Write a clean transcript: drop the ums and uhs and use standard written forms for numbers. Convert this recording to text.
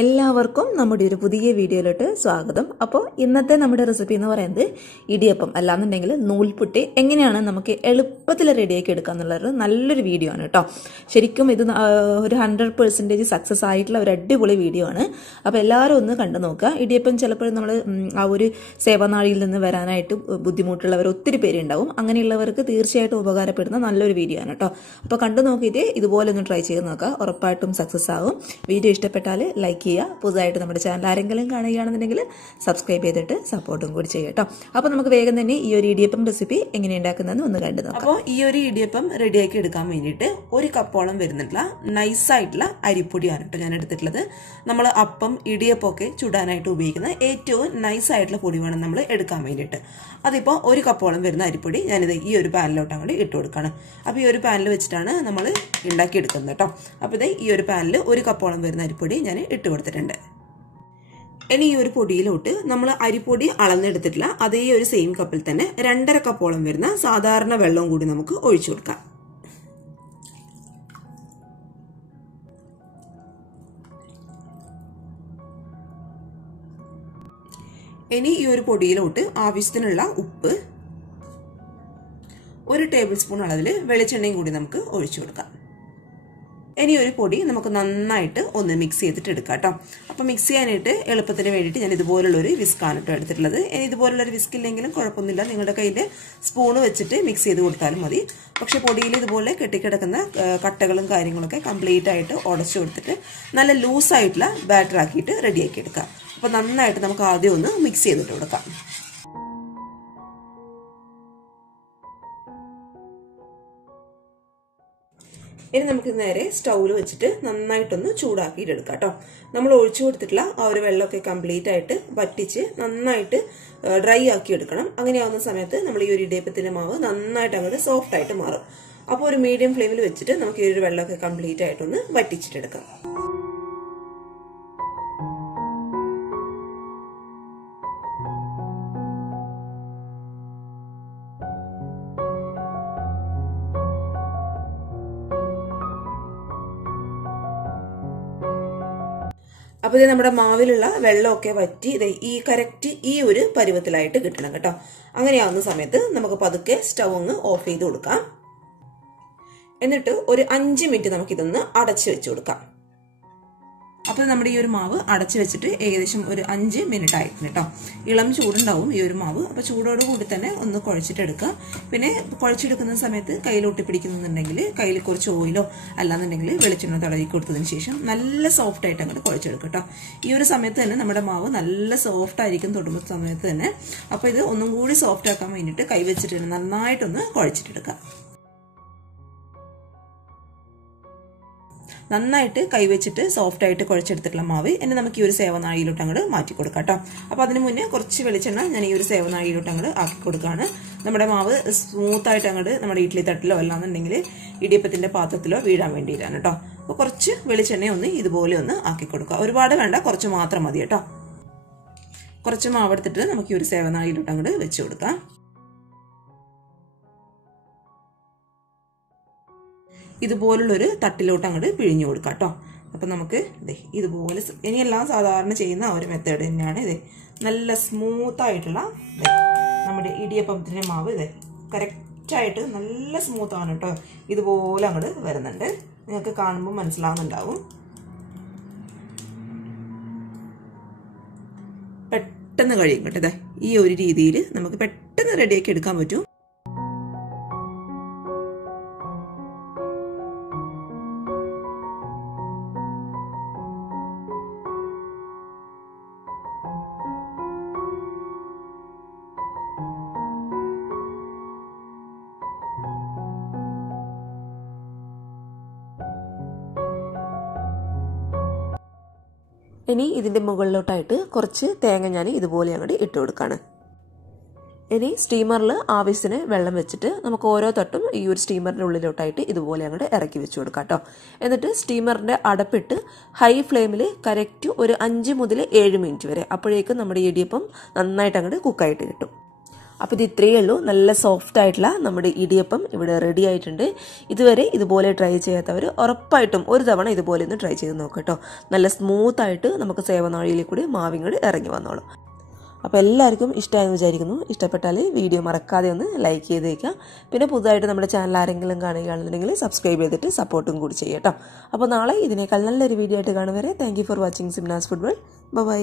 എല്ലാവർക്കും നമ്മുടെ ഒരു പുതിയ വീഡിയോയിലോട്ട് സ്വാഗതം. അപ്പോൾ ഇന്നത്തെ നമ്മുടെ റെസിപ്പി എന്ന് പറയുന്നത് ഇടിയപ്പം അല്ലാന്നുണ്ടെങ്കിൽ നൂൽപുട്ട് എങ്ങനെയാണ് നമുക്ക് എളുപ്പത്തിൽ റെഡിയാക്കി എടുക്കുക എന്നുള്ളൊരു നല്ലൊരു വീഡിയോ ആണ് കേട്ടോ. ശരിക്കും ഇത് ഒരു 100% സക്സസ് ആയിട്ടുള്ള ഒരു അടിപൊളി വീഡിയോ ആണ്. അപ്പോൾ എല്ലാവരും ഒന്ന് കണ്ടു നോക്കുക. ഇടിയപ്പം ചിലപ്പോൾ നമ്മൾ ആ ഒരു സേവനാഴിയിൽ നിന്ന് വരാനായിട്ട് ബുദ്ധിമുട്ടുള്ളവർ ഒത്തിരി പേരുണ്ടാവും. അങ്ങനെയുള്ളവർക്ക് തീർച്ചയായിട്ടും ഉപകാരപ്പെടുന്ന നല്ലൊരു വീഡിയോ ആണ് കേട്ടോ. അപ്പോൾ കണ്ടു നോക്കിയിട്ട് ഇതുപോലെ ഒന്ന് ട്രൈ ചെയ്ത് നോക്കുക, ഉറപ്പായിട്ടും സക്സസ് ആകും. വീഡിയോ ഇഷ്ടപ്പെട്ടാൽ ലൈക്ക് ചെയ്യുക. പുതുതായിട്ട് നമ്മുടെ ചാനൽ ആരെങ്കിലും കാണുകയാണെന്നുണ്ടെങ്കിൽ സബ്സ്ക്രൈബ് ചെയ്തിട്ട് സപ്പോർട്ടും കൂടി ചെയ്യുക കേട്ടോ. അപ്പോൾ നമുക്ക് വേഗം തന്നെ ഈ ഒരു ഇടിയപ്പം റെസിപ്പി എങ്ങനെ ഉണ്ടാക്കുന്നതെന്ന് ഒന്ന് കണ്ടു നോക്കാം. അപ്പോൾ ഈ ഒരു ഇടിയപ്പം റെഡിയാക്കി എടുക്കാൻ വേണ്ടിയിട്ട് 1 കപ്പോളം വരുന്നിട്ടുള്ള നൈസായിട്ടുള്ള അരിപ്പൊടിയാണ് കേട്ടോ ഞാൻ എടുത്തിട്ടുള്ളത്. നമ്മൾ അപ്പം ഇടിയപ്പം ഒക്കെ ചുടാനായിട്ട് ഉപയോഗിക്കുന്ന ഏറ്റവും നൈസായിട്ടുള്ള പൊടി വേണം നമ്മൾ എടുക്കാൻ വേണ്ടിയിട്ട്. അതിപ്പോൾ 1 കപ്പോളം വരുന്ന അരിപ്പൊടി ഞാനിത് ഈ ഒരു പാനിലോട്ട് അങ്ങോട്ട് ഇട്ട് കൊടുക്കുകയാണ്. അപ്പോൾ ഈ ഒരു പാനിൽ വെച്ചിട്ടാണ് നമ്മൾ ഉണ്ടാക്കിയെടുക്കുന്നത് കേട്ടോ. അപ്പോൾ ഇത് ഈ ഒരു പാനിൽ 1 കപ്പോളം വരുന്ന അരിപ്പൊടി ഞാൻ ഇട്ട് കൊടുത്തിട്ടുണ്ട്. ഇനി ഈ ഒരു പൊടിയിലോട്ട് നമ്മൾ അരിപ്പൊടി അളന്നെടുത്തിട്ടില്ല അതേ ഒരു സെയിം കപ്പിൽ തന്നെ 2.5 കപ്പോളം വരുന്ന സാധാരണ വെള്ളവും കൂടി നമുക്ക് ഒഴിച്ചു കൊടുക്കാം. ഇനി ഈ ഒരു പൊടിയിലോട്ട് ആവശ്യത്തിനുള്ള ഉപ്പ്, 1 ടേബിൾ സ്പൂൺ അളവിൽ വെളിച്ചെണ്ണയും കൂടി നമുക്ക് ഒഴിച്ചു കൊടുക്കാം. ഇനി ഒരു പൊടി നമുക്ക് നന്നായിട്ട് ഒന്ന് മിക്സ് ചെയ്തിട്ട് എടുക്കാം കേട്ടോ. അപ്പോൾ മിക്സ് ചെയ്യാനായിട്ട് എളുപ്പത്തിന് വേണ്ടിയിട്ട് ഞാൻ ഇതുപോലുള്ളൊരു വിസ്കാണ് കേട്ടോ എടുത്തിട്ടുള്ളത്. ഇനി ഇതുപോലുള്ളൊരു വിസ്ക് ഇല്ലെങ്കിലും കുഴപ്പമൊന്നുമില്ല, നിങ്ങളുടെ കയ്യിൽ സ്പൂണ് വെച്ചിട്ട് മിക്സ് ചെയ്ത് കൊടുത്താലും മതി. പക്ഷെ പൊടിയിൽ ഇതുപോലെ കെട്ടിക്കിടക്കുന്ന കട്ടകളും കാര്യങ്ങളൊക്കെ കംപ്ലീറ്റ് ആയിട്ട് ഉടച്ചു കൊടുത്തിട്ട് നല്ല ലൂസായിട്ടുള്ള ബാറ്റർ ആക്കിയിട്ട് റെഡിയാക്കി എടുക്കാം. അപ്പോൾ നന്നായിട്ട് നമുക്ക് ആദ്യം ഒന്ന് മിക്സ് ചെയ്തിട്ട് കൊടുക്കാം. ഇനി നമുക്ക് നേരെ സ്റ്റൗവിൽ വെച്ചിട്ട് നന്നായിട്ടൊന്ന് ചൂടാക്കിയിട്ട് എടുക്കാം കേട്ടോ. നമ്മൾ ഒഴിച്ചു കൊടുത്തിട്ടുള്ള ആ ഒരു വെള്ളമൊക്കെ കംപ്ലീറ്റ് ആയിട്ട് വറ്റിച്ച് നന്നായിട്ട് ഡ്രൈ ആക്കി എടുക്കണം. അങ്ങനെയാവുന്ന സമയത്ത് നമ്മൾ ഈ ഒരു ഇടിയപ്പത്തിന്റെ മാവ് നന്നായിട്ട് അങ്ങോട്ട് സോഫ്റ്റ് ആയിട്ട് മാറും. അപ്പോൾ ഒരു മീഡിയം ഫ്ലെയിമിൽ വെച്ചിട്ട് നമുക്ക് ഈ ഒരു വെള്ളമൊക്കെ കംപ്ലീറ്റ് ആയിട്ടൊന്ന് വറ്റിച്ചിട്ടെടുക്കാം. അപ്പോൾ ഇത് നമ്മുടെ മാവിലുള്ള വെള്ളമൊക്കെ വറ്റി ഈ കറക്റ്റ് ഈ ഒരു പരുവത്തിലായിട്ട് കിട്ടണം കേട്ടോ. അങ്ങനെയാവുന്ന സമയത്ത് നമുക്ക് പതുക്കെ സ്റ്റൗ അങ്ങ് ഓഫ് ചെയ്ത് കൊടുക്കാം. എന്നിട്ട് ഒരു 5 മിനിറ്റ് നമുക്കിതൊന്ന് അടച്ചു വെച്ച് കൊടുക്കാം. അപ്പോൾ നമ്മുടെ ഈ ഒരു മാവ് അടച്ചു വെച്ചിട്ട് ഏകദേശം ഒരു 5 മിനിറ്റ് ആയിട്ടുണ്ട് കേട്ടോ. ഇളം ചൂടുണ്ടാവും ഈ ഒരു മാവ്. അപ്പോൾ ചൂടോട് കൂടി തന്നെ ഒന്ന് കുഴച്ചിട്ടെടുക്കുക. പിന്നെ കുഴച്ചെടുക്കുന്ന സമയത്ത് കയ്യിൽ ഒട്ടിപ്പിടിക്കുന്നുണ്ടെങ്കിൽ കയ്യിൽ കുറച്ച് ഓയിലോ അല്ലാന്നുണ്ടെങ്കിൽ വെളിച്ചെണ്ണ തടവി കൊടുത്തതിന് ശേഷം നല്ല സോഫ്റ്റ് ആയിട്ട് അങ്ങോട്ട് കുഴച്ചെടുക്കുക കേട്ടോ. ഈ ഒരു സമയത്ത് തന്നെ നമ്മുടെ മാവ് നല്ല സോഫ്റ്റ് ആയിരിക്കും തൊടുന്ന സമയത്ത് തന്നെ. അപ്പോൾ ഇത് ഒന്നും കൂടി സോഫ്റ്റ് ആക്കാൻ വേണ്ടിയിട്ട് കൈ വെച്ചിട്ട് നന്നായിട്ടൊന്ന് കുഴച്ചിട്ടെടുക്കാം. നന്നായിട്ട് കൈവച്ചിട്ട് സോഫ്റ്റ് ആയിട്ട് കുഴച്ചെടുത്തിട്ടുള്ള മാവ് ഇനി നമുക്ക് ഈ ഒരു സേവനാഴിയിലോട്ട് അങ്ങോട്ട് മാറ്റി കൊടുക്കാം കേട്ടോ. അപ്പോൾ അതിന് മുന്നേ കുറച്ച് വെളിച്ചെണ്ണ ഞാൻ ഈ ഒരു സേവനാഴിയിലോട്ട് അങ്ങോട്ട് ആക്കി കൊടുക്കുകയാണ്. നമ്മുടെ മാവ് സ്മൂത്തായിട്ട് അങ്ങോട്ട് നമ്മുടെ ഇഡ്ഡലി തട്ടിലോ അല്ലാന്നുണ്ടെങ്കിൽ ഇടിയപ്പത്തിന്റെ പാത്രത്തിലോ വീഴാൻ വേണ്ടിയിട്ടാണ് കേട്ടോ. അപ്പോൾ കുറച്ച് വെളിച്ചെണ്ണ ഒന്ന് ഇതുപോലെ ഒന്ന് ആക്കി കൊടുക്കുക. ഒരുപാട് വേണ്ട, കുറച്ച് മാത്രം മതി കേട്ടോ. കുറച്ച് മാവ് എടുത്തിട്ട് നമുക്ക് ഈ ഒരു സേവനാഴിയിലോട്ട് അങ്ങോട്ട് വെച്ച് കൊടുക്കാം. ഇതുപോലുള്ളൊരു തട്ടിലോട്ട് അങ്ങോട്ട് പിഴിഞ്ഞു കൊടുക്കാം കേട്ടോ. അപ്പം നമുക്ക് ഇതുപോലെ ഇനിയെല്ലാം സാധാരണ ചെയ്യുന്ന ഒരു മെത്തേഡ് തന്നെയാണ് ഇത്. നല്ല സ്മൂത്തായിട്ടുള്ള നമ്മുടെ ഇടിയപ്പത്തിൻ്റെ മാവ് കറക്റ്റായിട്ട് നല്ല സ്മൂത്താണ് കേട്ടോ. ഇതുപോലെ അങ്ങോട്ട് വരുന്നുണ്ട്, നിങ്ങൾക്ക് കാണുമ്പോൾ മനസ്സിലാവുന്നുണ്ടാവും. പെട്ടെന്ന് കഴിയും കേട്ടോ. ഈ ഒരു രീതിയിൽ നമുക്ക് പെട്ടെന്ന് റെഡിയാക്കി എടുക്കാൻ പറ്റും. ഇനി ഇതിൻ്റെ മുകളിലോട്ടായിട്ട് കുറച്ച് തേങ്ങ ഞാൻ ഇതുപോലെ അങ്ങോട്ട് ഇട്ട് കൊടുക്കുകയാണ്. ഇനി സ്റ്റീമറിൽ ആവശ്യത്തിന് വെള്ളം വെച്ചിട്ട് നമുക്ക് ഓരോ തട്ടും ഈ ഒരു സ്റ്റീമറിൻ്റെ ഉള്ളിലോട്ടായിട്ട് ഇതുപോലെ അങ്ങോട്ട് ഇറക്കി വെച്ച് കൊടുക്കാം കേട്ടോ. എന്നിട്ട് സ്റ്റീമറിൻ്റെ അടപ്പിട്ട് ഹൈ ഫ്ലെയിമിൽ കറക്റ്റ് ഒരു 5 മുതൽ 7 മിനിറ്റ് വരെ, അപ്പോഴേക്കും നമ്മുടെ ഇടിയപ്പം നന്നായിട്ട് അങ്ങോട്ട് കുക്കായിട്ട് കിട്ടും. അപ്പോൾ ഇത് ഇത്രയേ ഉള്ളൂ. നല്ല സോഫ്റ്റ് ആയിട്ടുള്ള നമ്മുടെ ഇടിയപ്പം ഇവിടെ റെഡി ആയിട്ടുണ്ട്. ഇതുവരെ ഇതുപോലെ ട്രൈ ചെയ്യാത്തവർ ഉറപ്പായിട്ടും ഒരു തവണ ഇതുപോലെ ഒന്ന് ട്രൈ ചെയ്ത് നോക്കാം കേട്ടോ. നല്ല സ്മൂത്ത് ആയിട്ട് നമുക്ക് സേവനാഴിയിൽ കൂടി മാവിങ്ങോട് ഇറങ്ങി വന്നോളും. അപ്പോൾ എല്ലാവർക്കും ഇഷ്ടമായെന്ന് വിചാരിക്കുന്നു. ഇഷ്ടപ്പെട്ടാൽ വീഡിയോ മറക്കാതെ ഒന്ന് ലൈക്ക് ചെയ്തേക്കാം. പിന്നെ പുതുതായിട്ട് നമ്മുടെ ചാനൽ ആരെങ്കിലും കാണുകയാണെന്നുണ്ടെങ്കിൽ സബ്സ്ക്രൈബ് ചെയ്തിട്ട് സപ്പോർട്ടും കൂടി ചെയ്യാം കേട്ടോ. അപ്പോൾ നാളെ ഇതിനേക്കാൾ നല്ലൊരു വീഡിയോ ആയിട്ട് കാണും വരെ thank you for watching Simna's food world. By.